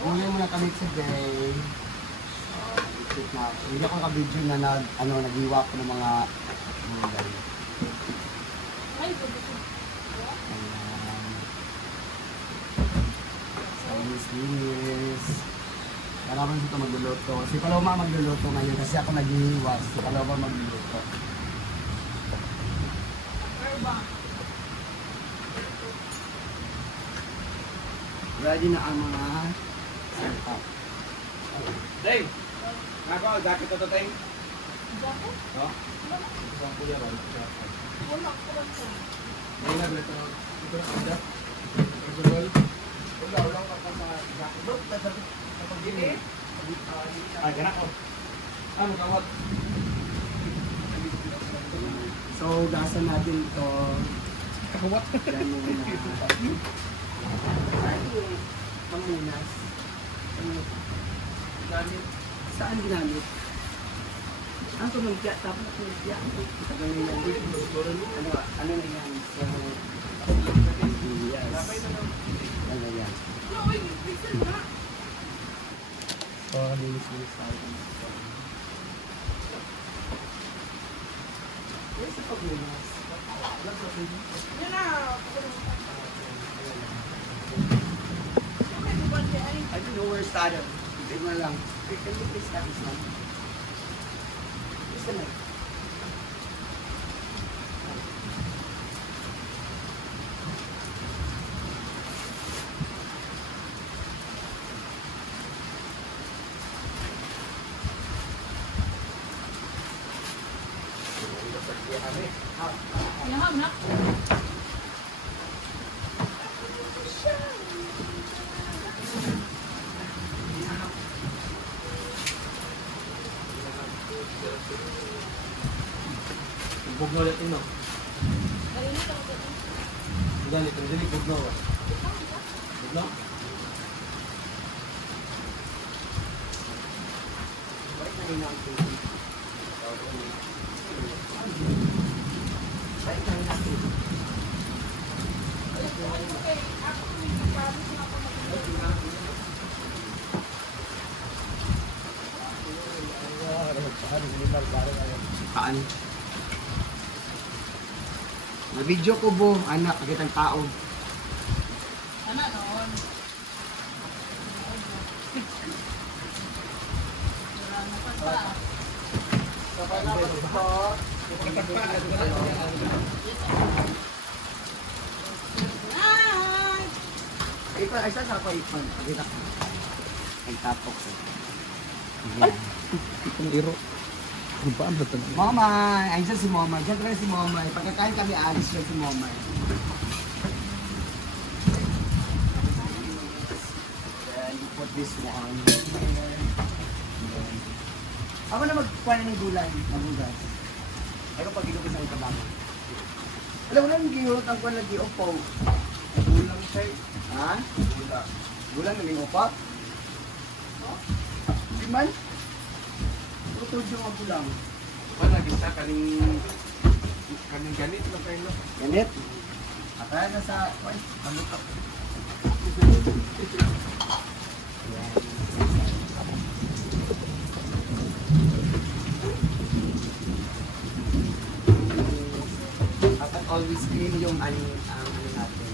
Gulay muna kami today. Ikot na ako. Hindi ako naka-video na nag-iwa ko ng mga gulay. Linis. Kailangan dito magluluto. Si Paloma magluluto ngayon kasi ako nag-iwas. Si Paloma magluluto. Ready na ang mga setup. Deng! Ako, jacket to Teng. Jacket? No? Isang kuya ba? Wala ko lang sa. Deng na, ito na kanda. Pagdulol. Wala ka pa sa jacket. Kapag gini. Ay, ganak ko. Ano kawat? So, gasan natin ito. Kawat? Yan muna. Pamunas. Gamit. Saan ginamit? Ang tumagya, tapos tumagya. Sa ganun lang. Ano na yan? Yes. Ano yan? So, linis tayo. Where's the pamunas? Yan na. I don't know where it started. Hindi mo lang. Can you please start this one? Please connect. Yan na. Bugno ulit ino. Narinig ako dito. Galit, ang dilig bugno. Bugno? Balik na rin ang tubig. Balik na rin ang tubig. Saan? Na-video ko bo, anak, pakitang tao. Ano noon? Wala na pa sa. Hi! Ito, ay saan sa ako ipon? Pakita ko. Ay tapok ko. Ayan. Iro. Ano ba ang batag? Momay! Ay dyan si Momay. Dyan talaga si Momay. Pagkakain kami alis dyan si Momay. Then you put this one. Ako na magkuha ng gulay. Magugas. Ay ko pag ginugis ang itabama. Alam mo na yung gihurot ang kuha lagi opo. Ulang siya. Ha? Ulang. Gulang naging opo? Di man? Tutod yung mga gulang. Wala, gisa kaning ganit lang kayo. Ganit. Akala na sa... Ay, ano ka? Dapat always clean yung ano natin.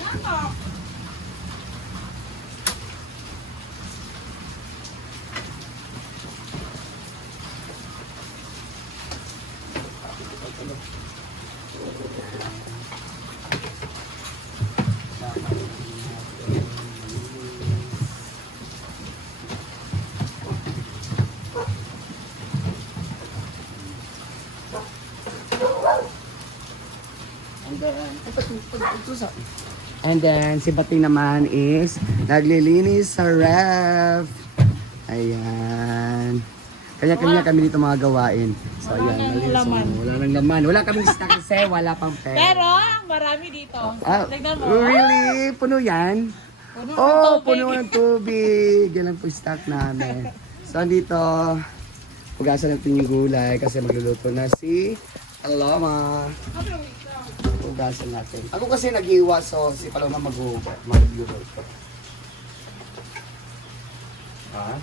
Yan na. And then, si Bating naman is naglilinis sa ref. Ayan. Kanya-kanya kami dito mga gawain. So, Wala ayan. nang malinis. laman. Wala nang laman. Wala kaming snack kasi wala pang pera. Pero, marami dito. Ah, Tignan mo. really? Puno yan? Puno ng Oh, tubig. puno ng tubig. Yan ang stock namin. So, andito, pugasan natin yung gulay kasi magluluto na si Aloma. Ano, wait lang. hugasan natin. Ako kasi nag-iwa, so si Paloma mag-luto. Ah?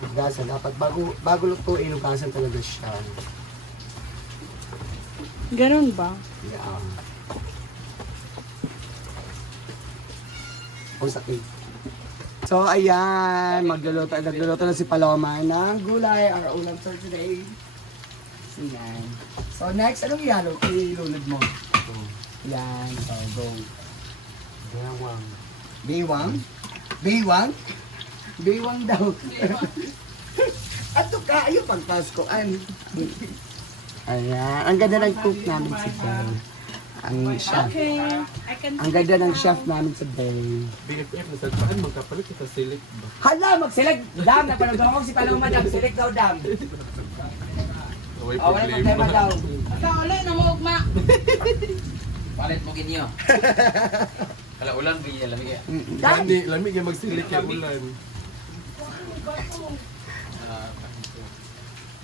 Hugasan. Dapat bago lutuin, hugasan talaga siya. Ganun ba? Yeah. Ang sakit. So, ayan. Nagluluto na si Paloma ng gulay. Our ulam for today. So, yan. So, next, anong ihalo? Ilulod mo. Yan. So, go. Bewang. Biwang? Biwang? Biwang daw. Ato ka, ayun pang Paskoan. Ayan. Ang ganda ng cook namin si Belle. Ang chef. Okay. I can Ang ganda ng chef namin sa Belle. BFF na saan magkapalit kita select ba? Hala, mag-select. Dam, napalagaw ko si Paloma Dam. Select daw, Dam. Away Oh, wala problema daw. Ito ulit na mo ugma. Palit mo kinyo. Kala ulan ganyan lamig ya. Dam! Lamig yung magsilik yung ulan.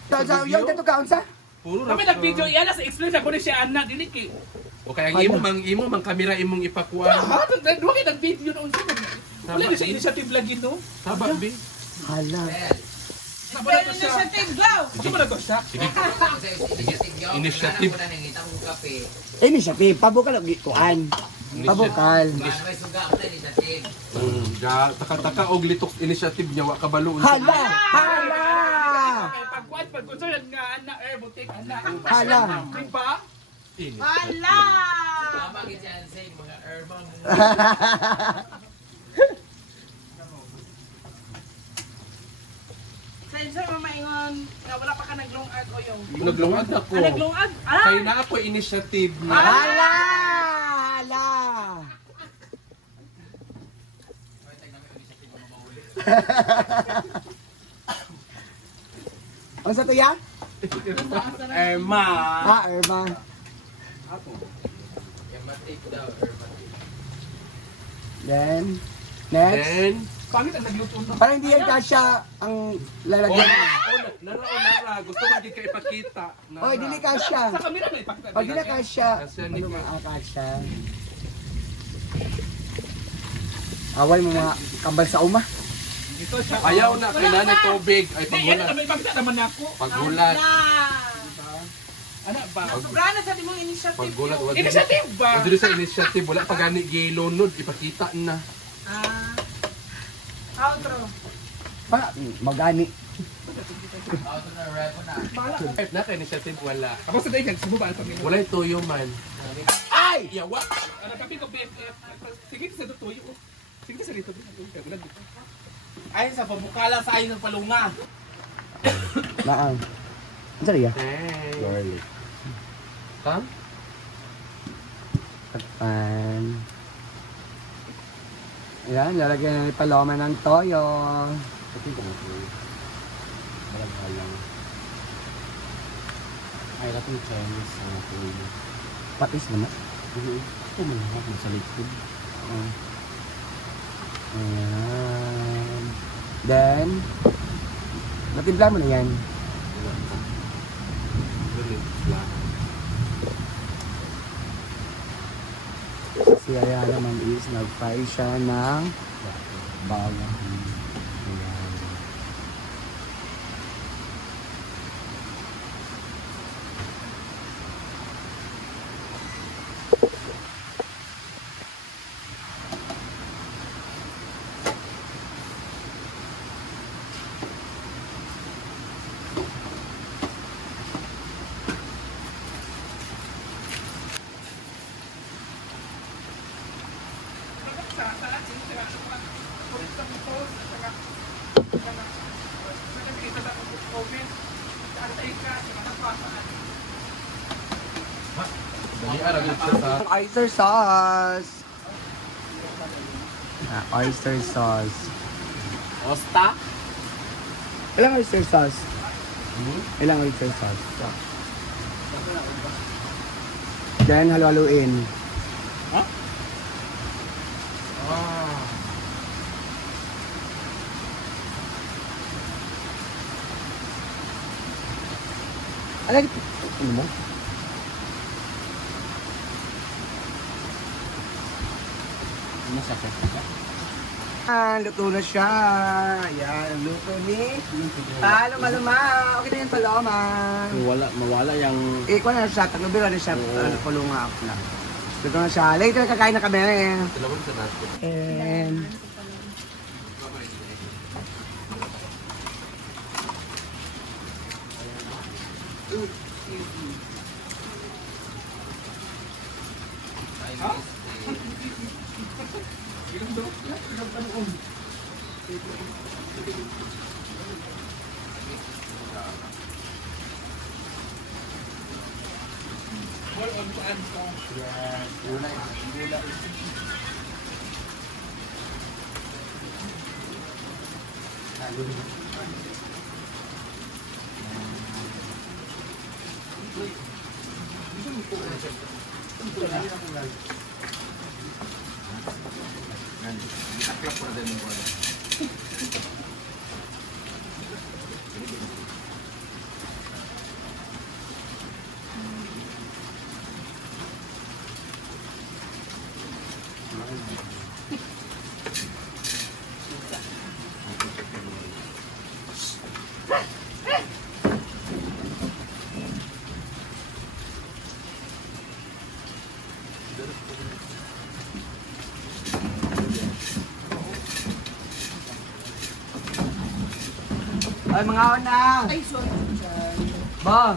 So, yung dito ka, unsa? Puro Kami nag-video iyan sa explain sa kuno siya anak dili ki. O kaya ang imo mang kamera imong ipakuha. Ha, duwa kay nag-video noon sa. Wala ni sa initiative lagi no. Taba bi. Hala. Sa pala to siya. Initiative glow. Sa pala to siya. Initiative. Initiative. Pabukal og kuan. Pabukal. Ja, taka-taka og litok initiative niya wa kabalo. Hala! Hala! Pagkuan pagkunsa nga anak butik anak. Hala! Di ba? Ala! Tama gid yan sa mga herbal. Sa mo maingon nga wala pa ka naglungag o yung. Naglungag ako. Naglungag? Kaya na ako initiative na. Hala! Hala! Ano sa tuya? Emma. Ah, Irma. Yamatik daw herbal. Then, next. Then, Pangit ang nagluto na. Parang hindi yan kasya ang lalagyan mo. nara. Gusto mo gid ka ipakita. Oh, dili kasya. Sa kamera na ipakita. Pag dili kasya. Kasya ni Ano ka. mga kasya? Away mo mga kambal sa uma. Ito siya. Ayaw na kailangan ng tubig ay Yan paggulat. may ipakita naman ako. Paggulat. Ano ba? Sobra na sa dimong initiative. Paggulat wa Initiative ba? diri sa initiative wala pa gani gilunod ipakita na. Outro. Pa, magani. Auto na repo na. Na kay initiative wala. Ako sa daig subukan pa minum. Wala tuyo man. Ay! Yawa. Ano kami ko BFF. Sige sa tutuyo. Sige sa dito. Kagulat dito. Ay sa pabukala sa ayon ng palunga. Naang. Ano sa riya? Hey. Garlic. Kam? Takpan. Ayan, lalagyan na ni Paloma ng toyo. Ito yung toyo. Walang halang. Ay, ito yung Chinese na toyo. Patis naman? Ito mo lahat, nasa liquid. Ayan. Then, natimpla mo na yan. Si Aya naman is nag-fry siya ng bawang. Ayan. Dali ara gid siya sa Oyster sauce. Oyster sauce. Osta? Ilang oyster sauce? Ilang oyster sauce? Then, halo-haluin. Alay, ano mo? Luto na siya. Ayan, ang luto ni Paloma. Okay na yan, Paloma. Mawala yung... Ikaw na siya, taglubiro na siya. Palunga ako na. Luto na siya. Later, kakain na kami. Dalawang sa natin. And... Aklap ko na din yung bola. Ay, mga una. Ay, sorry. Bang!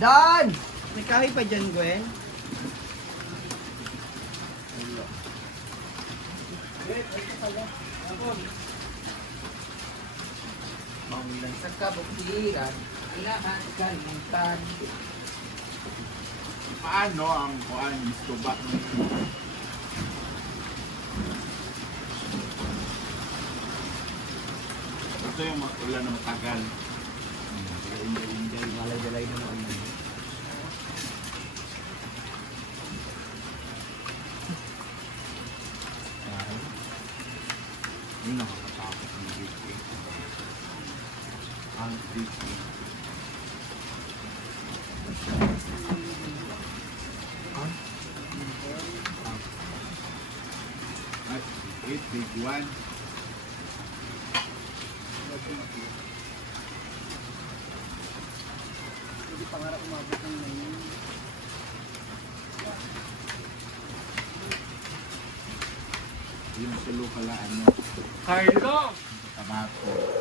Don! May kahoy pa dyan, Gwen? Maulan sa kabutiran, kailangan kalimutan. Paano ang kuan gusto ba? Ito yung ulan na matagal. Inday, malay-dalay na naman. Yung nakakatakot ng BP. Ang BP. At 8 big one. Yung sa lokalaan mo. Carlo! Kamato.